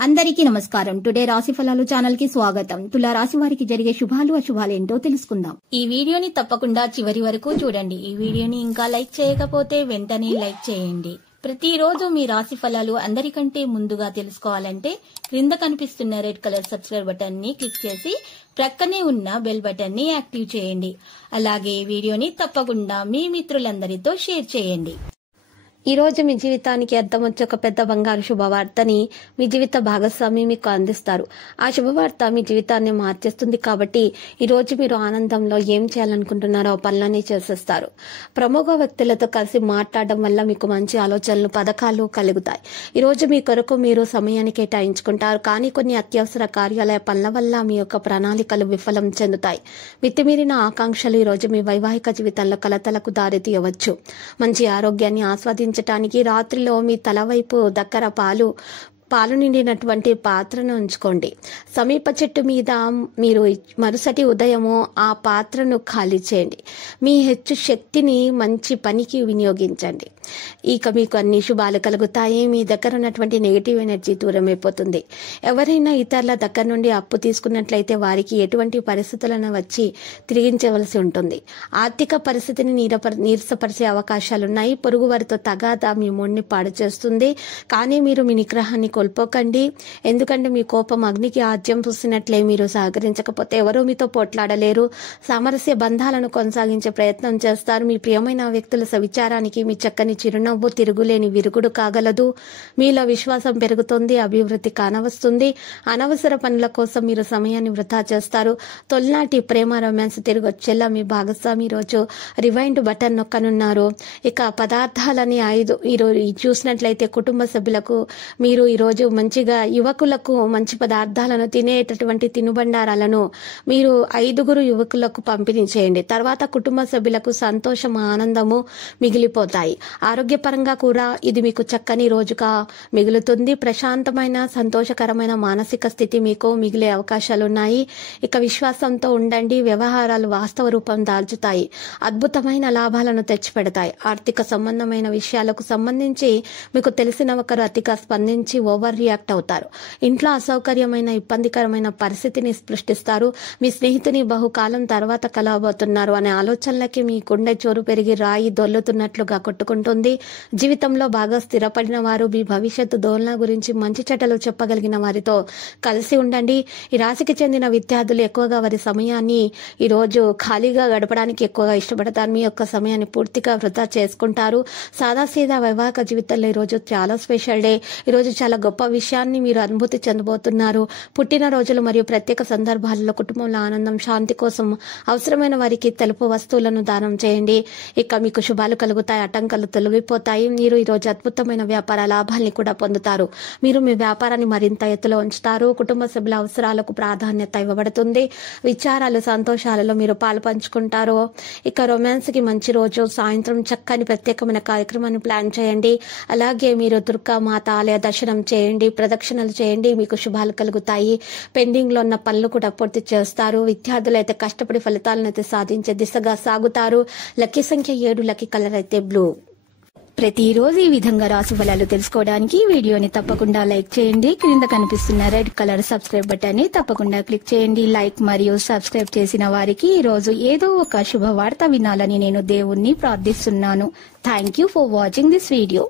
అందరికీ నమస్కారం. టుడే రాశి ఫలాలు ఛానల్ కి స్వాగతం. తులా రాశి వారికి జరిగే శుభాలు అశుభాలు ఏంటో తెలుసుకుందాం. ఈ వీడియోని తప్పకుండా చివరి వరకు చూడండి. ఈ వీడియోని ఇంకా లైక్ చేయకపోతే వెంటనే లైక్ చేయండి. ప్రతిరోజు మీ రాశి ఫలాలు అందరికంటే ముందుగా తెలుసుకోవాలంటే క్రింద కనిపిస్తున్న రెడ్ కలర్ సబ్స్క్రైబ్ బటన్ ని క్లిక్ చేసి ప్రక్కనే ఉన్న బెల్ బటన్ ని యాక్టివ్ చేయండి. అలాగే వీడియోని తప్పకుండా మీ మిత్రులందరితో షేర్ చేయండి. ఈ రోజు మీ జీవితానికి అర్థం వచ్చే ఒక పెద్ద బంగారు శుభవార్తని మీ జీవిత భాగస్వామి మీకు అందిస్తారు. ఆ శుభవార్త మీ జీవితాన్ని మార్చేస్తుంది. కాబట్టి ఈ రోజు మీరు ఆనందంలో ఏం చేయాలనుకుంటున్నారో ఆ పనులన్నీ చేసేస్తారు. ప్రముఖ వ్యక్తులతో కలిసి మాట్లాడడం వల్ల మీకు మంచి ఆలోచనలు, పథకాలు కలుగుతాయి. ఈ రోజు మీ కొరకు మీరు సమయాన్ని కేటాయించుకుంటారు. కానీ కొన్ని అత్యవసర కార్యాలయ పనుల వల్ల మీ యొక్క ప్రణాళికలు విఫలం చెందుతాయి. మితిమీరిన ఆకాంక్షలు ఈ రోజు మీ వైవాహిక జీవితంలో కలతలకు దారి తీయవచ్చు. మంచి ఆరోగ్యాన్ని ఆస్వాదించడానికి రాత్రిలో మీ తల వైపు దగ్గర పాలు నిండినటువంటి పాత్రను ఉంచుకోండి. సమీప చెట్టు మీద మీరు మరుసటి ఉదయము ఆ పాత్రను ఖాళీ చేయండి. మీ హెచ్చు శక్తిని మంచి పనికి వినియోగించండి. ఇక మీకు అన్ని శుభాలు కలుగుతాయి. మీ దగ్గర ఉన్నటువంటి నెగిటివ్ ఎనర్జీ దూరం అయిపోతుంది. ఎవరైనా ఇతరుల దగ్గర నుండి అప్పు తీసుకున్నట్లయితే వారికి ఎటువంటి పరిస్థితులను వచ్చి తిరిగించవలసి ఉంటుంది. ఆర్థిక పరిస్థితిని నీరసపరిచే అవకాశాలున్నాయి. పొరుగు వారితో తగాదా మీ మూడ్ని పాడు చేస్తుంది. కానీ మీరు మీ నిగ్రహాన్ని కోల్పోకండి. ఎందుకంటే మీ కోపం అగ్నికి ఆజ్యం పూసినట్లే. మీరు సహకరించకపోతే ఎవరూ మీతో పోట్లాడలేరు. సామరస్య బంధాలను కొనసాగించే ప్రయత్నం చేస్తారు. మీ ప్రియమైన వ్యక్తుల సవిచారానికి మీ చక్కని చిరునవ్వు తిరుగులేని విరుగుడు కాగలదు. మీలో విశ్వాసం పెరుగుతుంది. అభివృద్ధి కానవస్తుంది. అనవసర పనుల కోసం మీరు సమయాన్ని వృధా చేస్తారు. తొలినాటి ప్రేమ రొమాన్స్ తిరిగి వచ్చేలా మీ భాగస్వామి రోజు రివైండ్ బటన్ నొక్కనున్నారు. ఇక పదార్థాలని 5 ఈరోజు చూసినట్లయితే కుటుంబ సభ్యులకు మీరు ఈరోజు మంచిగా యువకులకు మంచి పదార్థాలను తినేటటువంటి తినుబండారాలను మీరు 5 యువకులకు పంపిణీ చేయండి. తర్వాత కుటుంబ సభ్యులకు సంతోషం, ఆనందము మిగిలిపోతాయి. ఆరోగ్యపరంగా కూడా ఇది మీకు చక్కని రోజుగా మిగులుతుంది. ప్రశాంతమైన, సంతోషకరమైన మానసిక స్థితి మీకు మిగిలే అవకాశాలున్నాయి. ఇక విశ్వాసంతో ఉండండి. వ్యవహారాలు వాస్తవ రూపం దాల్చుతాయి. అద్భుతమైన లాభాలను తెచ్చిపెడతాయి. ఆర్థిక సంబంధమైన విషయాలకు సంబంధించి మీకు తెలిసిన ఒకరు అతిగా స్పందించి ఓవర్ రియాక్ట్ అవుతారు. ఇంట్లో అసౌకర్యమైన, ఇబ్బందికరమైన పరిస్థితిని సృష్టిస్తారు. మీ స్నేహితుని బహుకాలం తర్వాత కలవబోతున్నారు అనే ఆలోచనలకి మీ గుండె చోరు పెరిగి రాయి దొల్లుతున్నట్లుగా కొట్టుకుంటుంది. జీవితంలో బాగా స్థిరపడిన వారు మీ భవిష్యత్తు ధోరణి గురించి మంచి చెడ్డలు చెప్పగలిగిన వారితో కలిసి ఉండండి. ఈ రాశికి చెందిన విద్యార్థులు ఎక్కువగా వారి సమయాన్ని ఈ రోజు ఖాళీగా గడపడానికి ఎక్కువగా ఇష్టపడతారు. మీ యొక్క సమయాన్ని పూర్తిగా వృధా చేసుకుంటారు. సాదాసీదా వైవాహిక జీవితంలో ఈరోజు చాలా స్పెషల్ డే. ఈరోజు చాలా గొప్ప విషయాన్ని మీరు అనుభూతి చెందబోతున్నారు. పుట్టినరోజులు మరియు ప్రత్యేక సందర్భాలలో కుటుంబంలో ఆనందం, శాంతి కోసం అవసరమైన వారికి తెలుపు వస్తువులను దానం చేయండి. ఇక మీకు శుభాలు కలుగుతాయి. ఆటంకాలు తొలగిపోతాయి. మీరు ఈరోజు అద్భుతమైన వ్యాపార లాభాల్ని కూడా పొందుతారు. మీరు మీ వ్యాపారాన్ని మరింత ఎత్తులో ఉంచుతారు. కుటుంబ సభ్యుల అవసరాలకు ప్రాధాన్యత ఇవ్వబడుతుంది. విచారాలు, సంతోషాలలో మీరు పాలు పంచుకుంటారు. ఇక రొమాన్స్ కి మంచి రోజు. సాయంత్రం చక్కని ప్రత్యేకమైన కార్యక్రమాన్ని ప్లాన్ చేయండి. అలాగే మీరు దుర్గా మాత ఆలయ దర్శనం చేయండి, ప్రదక్షిణలు చేయండి. మీకు శుభాలు కలుగుతాయి. పెండింగ్ లో ఉన్న పనులు కూడా పూర్తి చేస్తారు. విద్యార్థులు అయితే కష్టపడి ఫలితాలను అయితే సాధించే దిశగా సాగుతారు. లక్కీ సంఖ్య 7, లక్కీ కలర్ అయితే బ్లూ. ప్రతిరోజు ఈ విధంగా రాశి ఫలాలు తెలుసుకోవడానికి వీడియోని తప్పకుండా లైక్ చేయండి. క్రింద కనిపిస్తున్న రెడ్ కలర్ సబ్స్క్రైబ్ బటన్ ని తప్పకుండా క్లిక్ చేయండి. లైక్ మరియు సబ్స్క్రైబ్ చేసిన వారికి ఈ రోజు ఏదో ఒక శుభవార్త వినాలని నేను దేవుణ్ణి ప్రార్థిస్తున్నాను. Thank you for watching this video.